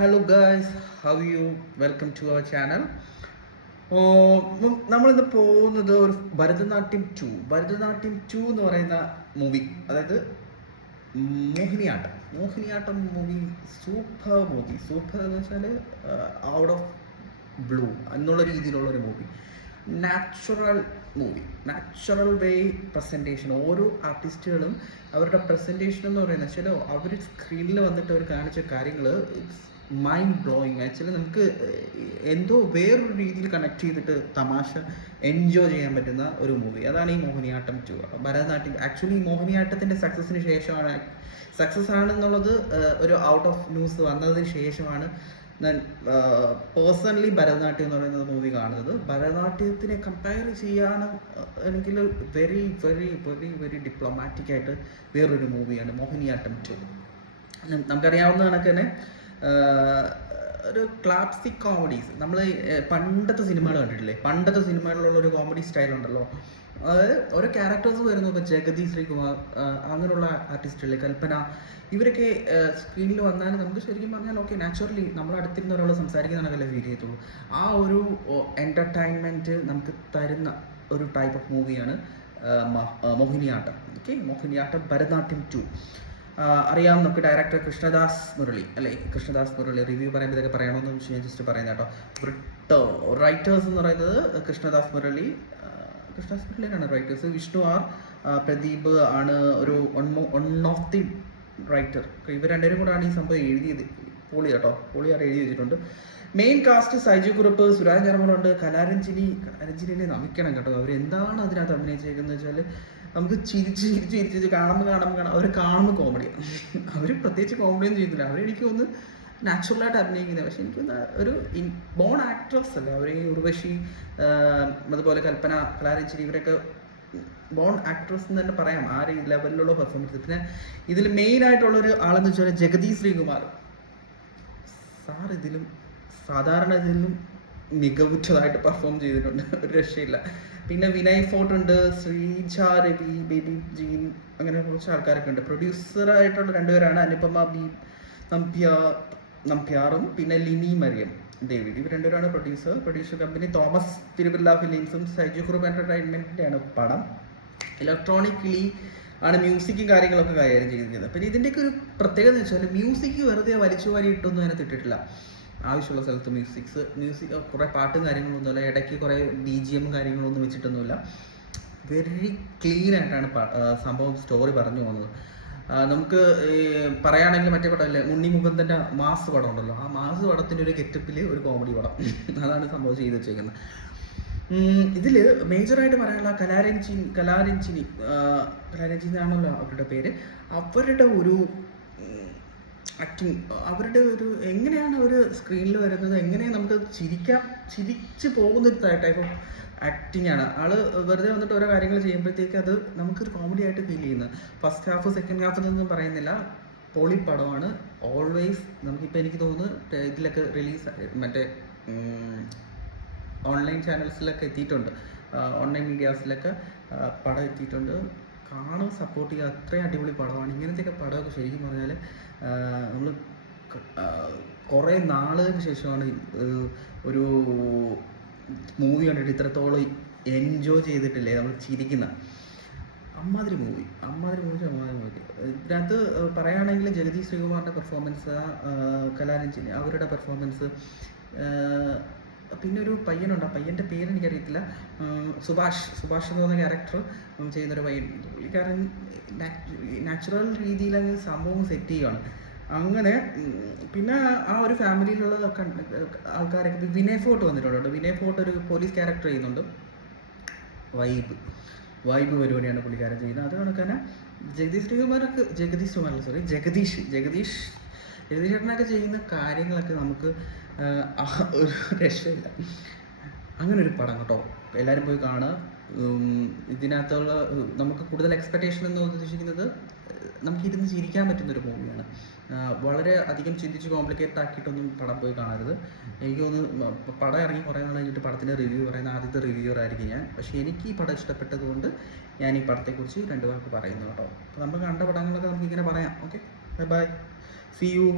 Hello guys, how you? Welcome to our channel. നമ്മളിന്ന് പോകുന്നത് ഒരു ഭരതനാട്യം ടു എന്ന് പറയുന്ന മൂവി, അതായത് മോഹിനിയാട്ടം മൂവി. സൂപ്പർ എന്ന് വെച്ചാൽ ഔട്ട് ഓഫ് ബ്ലൂ എന്നുള്ള രീതിയിലുള്ളൊരു മൂവി. നാച്ചുറൽ വേ പ്രസൻറ്റേഷൻ. ഓരോ ആർട്ടിസ്റ്റുകളും അവരുടെ പ്രസൻറ്റേഷൻ എന്ന് പറയുന്നത് വെച്ചാൽ അവർ സ്ക്രീനിൽ വന്നിട്ട് അവർ കാണിച്ച കാര്യങ്ങൾ ഇറ്റ്സ് മൈൻഡ് ബ്ലോയിങ്. ആക്ച്വലി നമുക്ക് എന്തോ വേറൊരു രീതിയിൽ കണക്ട് ചെയ്തിട്ട് തമാശ എൻജോയ് ചെയ്യാൻ പറ്റുന്ന ഒരു മൂവി. അതാണ് ഈ മോഹിനിയാട്ടം 2. ഭരതനാട്യം ആക്ച്വലി മോഹിനിയാട്ടത്തിൻ്റെ സക്സസ് ആണെന്നുള്ളത് ഒരു ഔട്ട് ഓഫ് ന്യൂസ് വന്നതിന് ശേഷമാണ് ഞാൻ പേഴ്സണലി ഭരതനാട്യം എന്ന് പറയുന്നത് മൂവി കാണുന്നത്. ഭരതനാട്യത്തിനെ കമ്പയർ ചെയ്യാൻ എനിക്ക് very very very very diplomatic ആയിട്ട് വേറൊരു മൂവിയാണ് മോഹിനിയാട്ടം 2. നമുക്കറിയാവുന്ന കണക്ക് തന്നെ ഒരു ക്ലാസിക് കോമഡീസ്, നമ്മൾ പണ്ടത്തെ സിനിമകൾ കണ്ടിട്ടില്ലേ? പണ്ടത്തെ സിനിമകളിലുള്ള ഒരു കോമഡി സ്റ്റൈൽ ഉണ്ടല്ലോ. അതായത് ഓരോ ക്യാരക്ടേഴ്സ് വരുന്നു. ഇപ്പോൾ ജഗതി ശ്രീകുമാർ, അങ്ങനെയുള്ള ആർട്ടിസ്റ്റുകൾ, കൽപ്പന, ഇവരൊക്കെ സ്ക്രീനിൽ വന്നാൽ നമുക്ക് ശരിക്കും പറഞ്ഞാൽ ഓക്കെ, നാച്ചുറലി നമ്മൾ അടുത്തിരുന്ന ഒരാൾ സംസാരിക്കുന്നതാണല്ലേ ഫീൽ ചെയ്യത്തുള്ളൂ. ആ ഒരു എൻ്റർടൈൻമെൻറ്റ് നമുക്ക് തരുന്ന ഒരു ടൈപ്പ് ഓഫ് മൂവിയാണ് മോഹിനിയാട്ടം. മോഹിനിയാട്ടം ഭരതനാട്യം 2. അറിയാം, നമുക്ക് ഡയറക്ടർ കൃഷ്ണദാസ് മുരളി റിവ്യൂ പറയുമ്പോൾ ഇതൊക്കെ പറയണമെന്ന് വെച്ച് ഞാൻ ജസ്റ്റ് പറയുന്നത് കേട്ടോ. റൈറ്റേഴ്സ് എന്ന് പറയുന്നത് കൃഷ്ണദാസ് മുരളിയാണ് റൈറ്റേഴ്സ്. വിഷ്ണു ആർ പ്രദീപ് ആണ് ഒരു വൺ ഓഫ് ദി റൈറ്റർ. ഇവർ രണ്ടുപേരും കൂടെയാണ് ഈ സംഭവം എഴുതിയത്. പൊളിയാർ എഴുതി വെച്ചിട്ടുണ്ട്. മെയിൻ കാസ്റ്റ് സൈജു കുറുപ്പ്, സുരാജ് ഞരമ്പലുണ്ട്, കലാരഞ്ജിനെ നമിക്കണം കേട്ടോ. അവരെന്താണ് അതിനകത്ത് അഭിനയിച്ചേക്കുന്നത് വെച്ചാൽ നമുക്ക് ചിരിച്ച് കാണുമ്പോൾ അവർ കാണുമ്പോൾ കോമഡിയാണ്. അവർ പ്രത്യേകിച്ച് കോമഡിയൊന്നും ചെയ്യുന്നില്ല. അവരെനിക്ക് ഒന്ന് നാച്ചുറലായിട്ട് അഭിനയിക്കുന്നത്. പക്ഷെ എനിക്കൊന്ന് ഒരു ബോൺ ആക്ട്രസ് അല്ല അവർ. ഉർവശി, അതുപോലെ കൽപ്പന, കലാരഞ്ജിനി, ഇവരൊക്കെ ബോൺ ആക്ട്രസ് എന്ന് തന്നെ പറയാം. ആ ഒരു ലെവലിലുള്ള പെർഫോമൻസ്. പിന്നെ ഇതിൽ മെയിൻ ആയിട്ടുള്ളൊരു ആളെന്ന് വെച്ചാൽ ജഗതി ശ്രീകുമാർ സാർ. ഇതിലും മികവുറ്റതായിട്ട് പെർഫോം ചെയ്തിട്ടുണ്ട്, ഒരു രക്ഷയില്ല. പിന്നെ വിനയ് ഫോർട്ട് ഉണ്ട്, ശ്രീജ രവി, ബേബി ജീൻ, അങ്ങനെ കുറച്ച് ആൾക്കാരൊക്കെ ഉണ്ട്. പ്രൊഡ്യൂസറായിട്ടുള്ള രണ്ടുപേരാണ് അനുപമ ബി നമ്പ്യാറും പിന്നെ ലിനി മരിയം ഡേവിഡ്. ഇവർ രണ്ടുപേരാണ് പ്രൊഡ്യൂസർ കമ്പനി തോമസ് തിരുവല്ല ഫിലിംസും സൈജു ഗ്രൂപ്പ് എൻ്റർടൈൻമെൻറ്റിൻ്റെയാണ് പടം. ഇലക്ട്രോണിക്കലി ആണ് മ്യൂസിക്കും കാര്യങ്ങളൊക്കെ കൈകാര്യം ചെയ്തിരിക്കുന്നത്. പിന്നെ ഇതിൻ്റെയൊക്കെ ഒരു പ്രത്യേകത എന്ന് വെച്ചാൽ മ്യൂസിക് വെറുതെ വലിച്ചു വാരി ഇട്ടൊന്നും അതിനകത്ത് ഇട്ടിട്ടില്ല. ആവശ്യമുള്ള സ്ഥലത്ത് മ്യൂസിക് കുറേ പാട്ടും കാര്യങ്ങളൊന്നുമില്ല. ഇടയ്ക്ക് കുറേ BGM കാര്യങ്ങളൊന്നും വെച്ചിട്ടൊന്നുമില്ല. വെരി ക്ലീൻ ആയിട്ടാണ് സംഭവം സ്റ്റോറി പറഞ്ഞു പോകുന്നത്. നമുക്ക് പറയുകയാണെങ്കിൽ മറ്റേ പടമല്ലേ, ഉണ്ണി മുകുന്ദൻ്റെ മാസ് പടം ഉണ്ടല്ലോ, ആ മാസ് പടത്തിൻ്റെ ഒരു ഗെറ്റപ്പിൽ ഒരു കോമഡി പടം. അതാണ് സംഭവം ചെയ്ത് വെച്ചേക്കുന്നത്. ഇതിൽ മേജറായിട്ട് പറയാനുള്ള കലാരഞ്ജിനി ആണല്ലോ അവരുടെ പേര്. അവരുടെ ഒരു ആക്ടിങ്, അവരുടെ ഒരു എങ്ങനെയാണ് അവർ സ്ക്രീനിൽ വരുന്നത്, എങ്ങനെ നമുക്ക് ചിരിച്ച് പോകുന്നൊരു ടൈപ്പ് ഓഫ് ആക്ടിങ് ആണ്. ആള് വെറുതെ വന്നിട്ട് ഓരോ കാര്യങ്ങൾ ചെയ്യുമ്പോഴത്തേക്ക് അത് നമുക്കൊരു കോമഡി ആയിട്ട് ഫീൽ ചെയ്യുന്നത്. ഫസ്റ്റ് ഹാഫ് സെക്കൻഡ് ഹാഫ് എന്നൊന്നും പറയുന്നില്ല, പൊളി പടമാണ്. ഓൾവേസ് നമുക്കിപ്പോൾ എനിക്ക് തോന്നുന്നു ഇതിലൊക്കെ റിലീസ് മറ്റേ ഓൺലൈൻ ചാനൽസിലൊക്കെ എത്തിയിട്ടുണ്ട്, ഓൺലൈൻ മീഡിയാസിലൊക്കെ പടം എത്തിയിട്ടുണ്ട്. കാണും, സപ്പോർട്ട് ചെയ്യുക. അത്രയും അടിപൊളി പടമാണ്. ഇങ്ങനത്തെയൊക്കെ പടമൊക്കെ ശരിക്കും പറഞ്ഞാൽ നമ്മൾ കുറേ നാളുകൾക്ക് ശേഷമാണ് ഒരു മൂവി കണ്ടിട്ട് ഇത്രത്തോളം എൻജോയ് ചെയ്തിട്ടില്ലേ നമ്മൾ ചിരിക്കുന്ന. അമ്മാതിരി മൂവി. ഇതിനകത്ത് പറയുകയാണെങ്കിൽ ജഗതി ശ്രീകുമാറിൻ്റെ പെർഫോമൻസ്, കലാരഞ്ജിനി അവരുടെ പെർഫോമൻസ്, പിന്നെ ഒരു പയ്യനുണ്ട്, ആ പയ്യൻ്റെ പേരെനിക്കറിയത്തില്ല, സുഭാഷ് എന്ന് പറഞ്ഞ ക്യാരക്ടർ ചെയ്യുന്നൊരു പയ്യൻ. പുള്ളിക്കാരൻ നാച്ചുറൽ രീതിയിൽ അങ്ങ് സംഭവം സെറ്റ് ചെയ്യുകയാണ്. അങ്ങനെ പിന്നെ ആ ഒരു ഫാമിലിയിലുള്ള ആൾക്കാരൊക്കെ. വിനയ് ഫോർട്ട് വന്നിട്ടുണ്ട്. വിനയ് ഫോർട്ട് ഒരു പോലീസ് ക്യാരക്ടർ ചെയ്യുന്നുണ്ട്. വൈബ് പരിപാടിയാണ് പുള്ളിക്കാരൻ ചെയ്യുന്നത്. അത് കണക്ക് തന്നെ ജഗദീഷ് ചേട്ടനൊക്കെ ചെയ്യുന്ന കാര്യങ്ങളൊക്കെ നമുക്ക് ഒരു രക്ഷയില്ല. അങ്ങനെ ഒരു പടം കേട്ടോ, എല്ലാവരും പോയി കാണുക. ഇതിനകത്തുള്ള നമുക്ക് കൂടുതൽ എക്സ്പെക്റ്റേഷൻ എന്ന് ഉദ്ദേശിക്കുന്നത് നമുക്കിരുന്ന് ചിരിക്കാൻ പറ്റുന്നൊരു മൂവിയാണ്. വളരെ അധികം ചിന്തിച്ച് കോംപ്ലിക്കേറ്റഡ് ആക്കിയിട്ടൊന്നും പടം പോയി കാണരുത്. എനിക്ക് തോന്നുന്നു പടം ഇറങ്ങി കുറേ നാൾ കഴിഞ്ഞിട്ട് പടത്തിൻ്റെ റിവ്യൂ പറയുന്ന ആദ്യത്തെ റിവ്യൂവർ ആയിരിക്കും ഞാൻ. പക്ഷേ എനിക്ക് ഈ പടം ഇഷ്ടപ്പെട്ടത് കൊണ്ട് ഞാൻ ഈ പടത്തെക്കുറിച്ച് 2 വാക്ക് പറയുന്നു കേട്ടോ. അപ്പോൾ നമ്മൾ കണ്ട പടങ്ങളൊക്കെ നമുക്കിങ്ങനെ പറയാം. Okay, bye, see U.